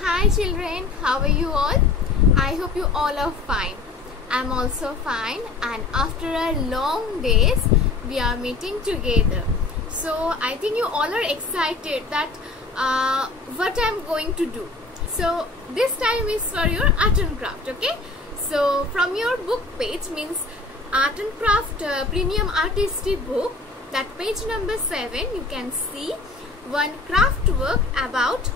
Hi children, how are you all? I hope you all are fine. I'm also fine, and after a long days we are meeting together. So I think you all are excited that what I'm going to do. So this time is for your art and craft, okay? So from your book page, means art and craft premium artistic book, that page number 7, you can see one craft work about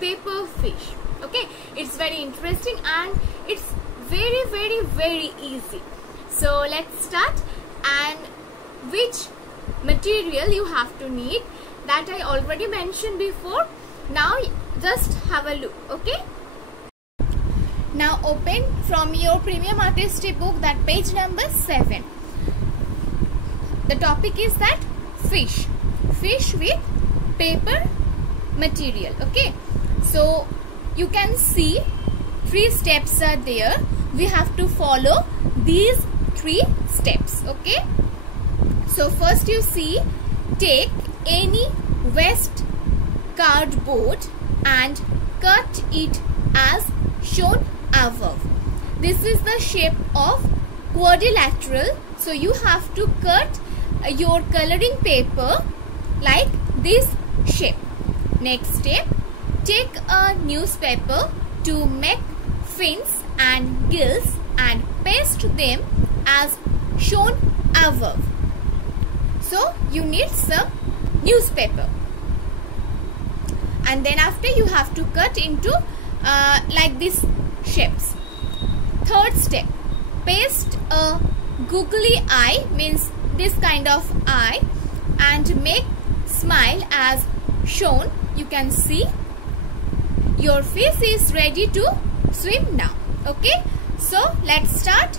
paper fish. Okay, it's very interesting and it's very easy. So let's start. And which material you have to need, that I already mentioned before. Now just have a look. Okay, now open from your premium artistic book, that page number 7. The topic is that fish with paper material. Okay, so you can see 3 steps are there. We have to follow these 3 steps. Okay, so first you see, take any waste cardboard and cut it as shown above. This is the shape of quadrilateral, so you have to cut your coloring paper like this shape. Next step, take a newspaper to make fins and gills and paste them as shown above. So you need some newspaper, and then after you have to cut into like this shapes. Third step, paste a googly eye, means this kind of eye, and make smile as shown. You can see your fish is ready to swim now. Okay, so let's start.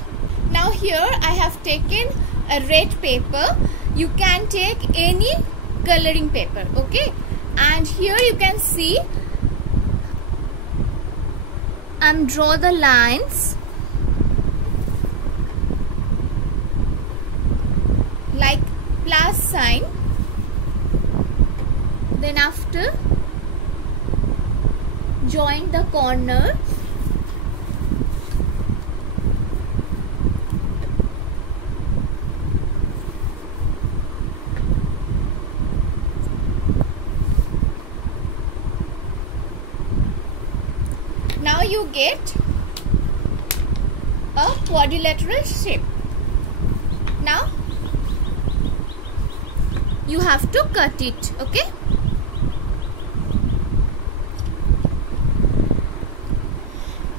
Now here I have taken a red paper. You can take any coloring paper. Okay, and here you can see I'm draw the lines like plus sign. Then after, join the corner. Now you get a quadrilateral shape. Now you have to cut it. Okay,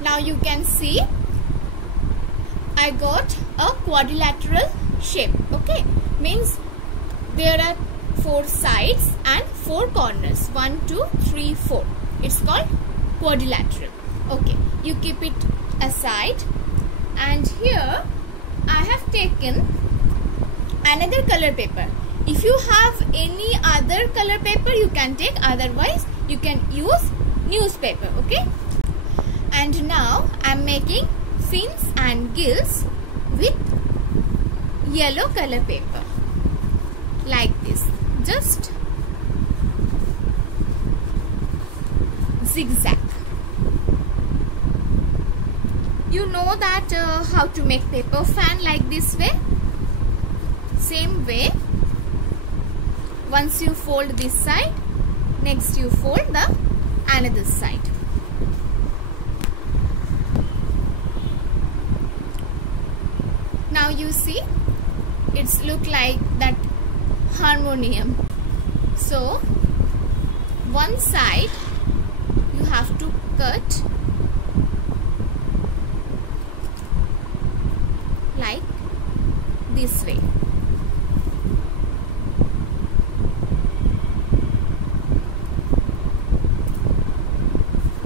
now you can see I got a quadrilateral shape. Okay, means there are 4 sides and 4 corners. 1, 2, 3, 4. It's called quadrilateral. Okay, you keep it aside, and here I have taken another color paper. If you have any other color paper, you can take, otherwise you can use newspaper. Okay, and now I am making fins and gills with yellow color paper like this, just zigzag. You know that how to make paper fan like this way. Same way, once you fold this side, next you fold the another side. Now you see it's look like that harmonium. So one side you have to cut like this way.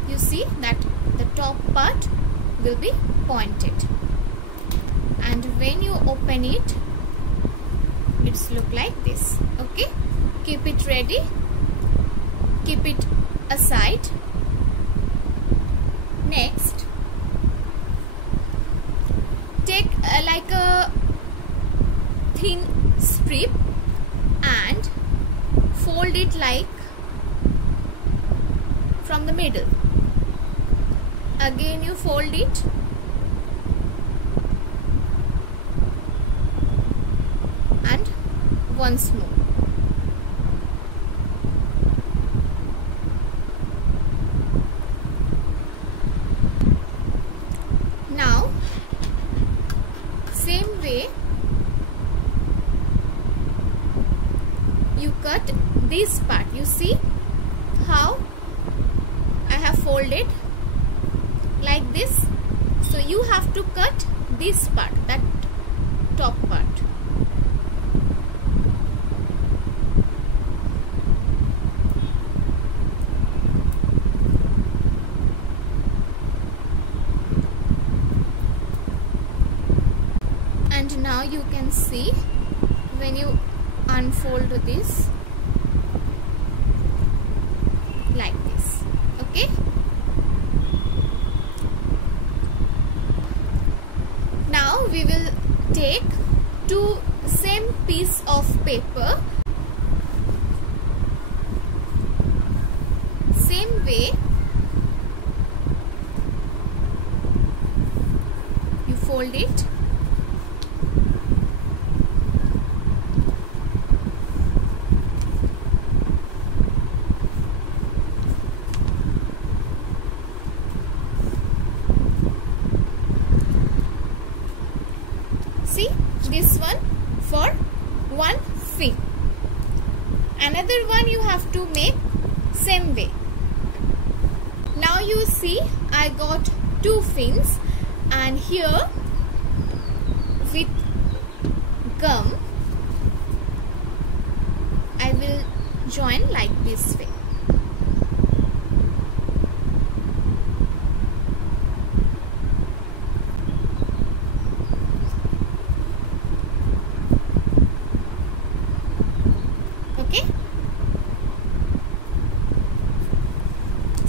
You see that the top part will be pointed, and when you open it, it's look like this. Okay, keep it ready, keep it aside. Next, take like a thin strip and fold it like from the middle. Again you fold it. And once more. Now same way you cut this part. You see how I have folded like this? So you have to cut this part, that top part. And now you can see when you unfold this like this. Okay. Now we will take two same piece of paper. Same way you fold it. See, this one for one fin. Another one you have to make same way. Now you see I got two fins, and here with gum I will join like this way.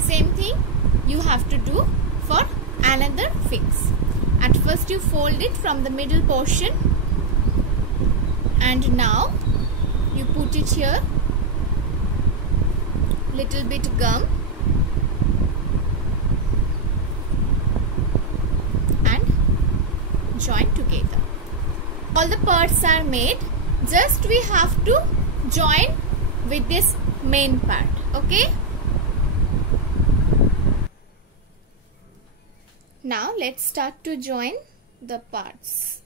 Same thing you have to do for another fins. At first you fold it from the middle portion, and now you put it here, little bit gum, and join together. All the parts are made, just we have to join with this main part. Okay. Now let's start to join the parts.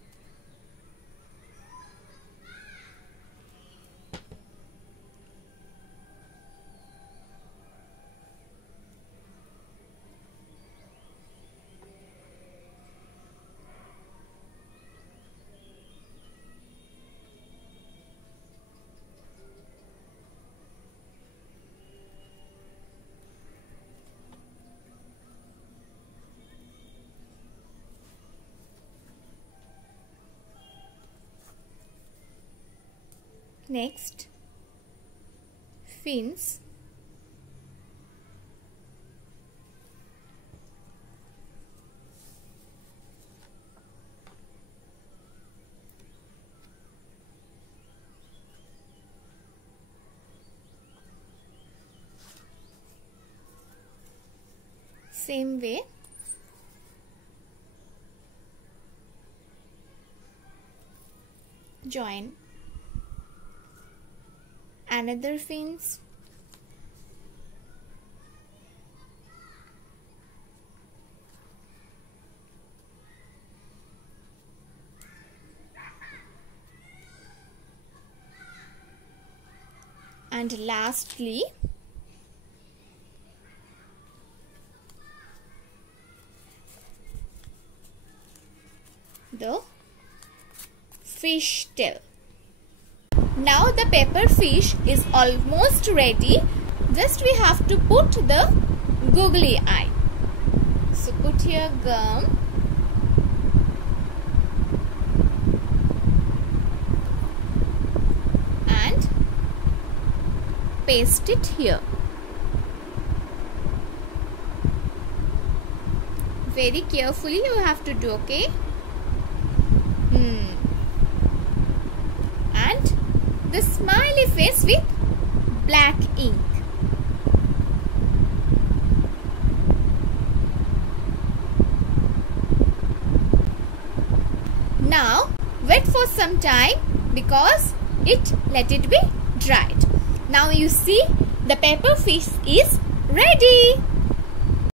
Next, fins. Same way. Join another fins. And lastly, the fish tail. Now the pepper fish is almost ready. Just we have to put the googly eye. So put here gum. And paste it here. Very carefully you have to do, okay? And the smiley face with black ink. wet for some time because let it be dried. Now you see the pepper fish is ready.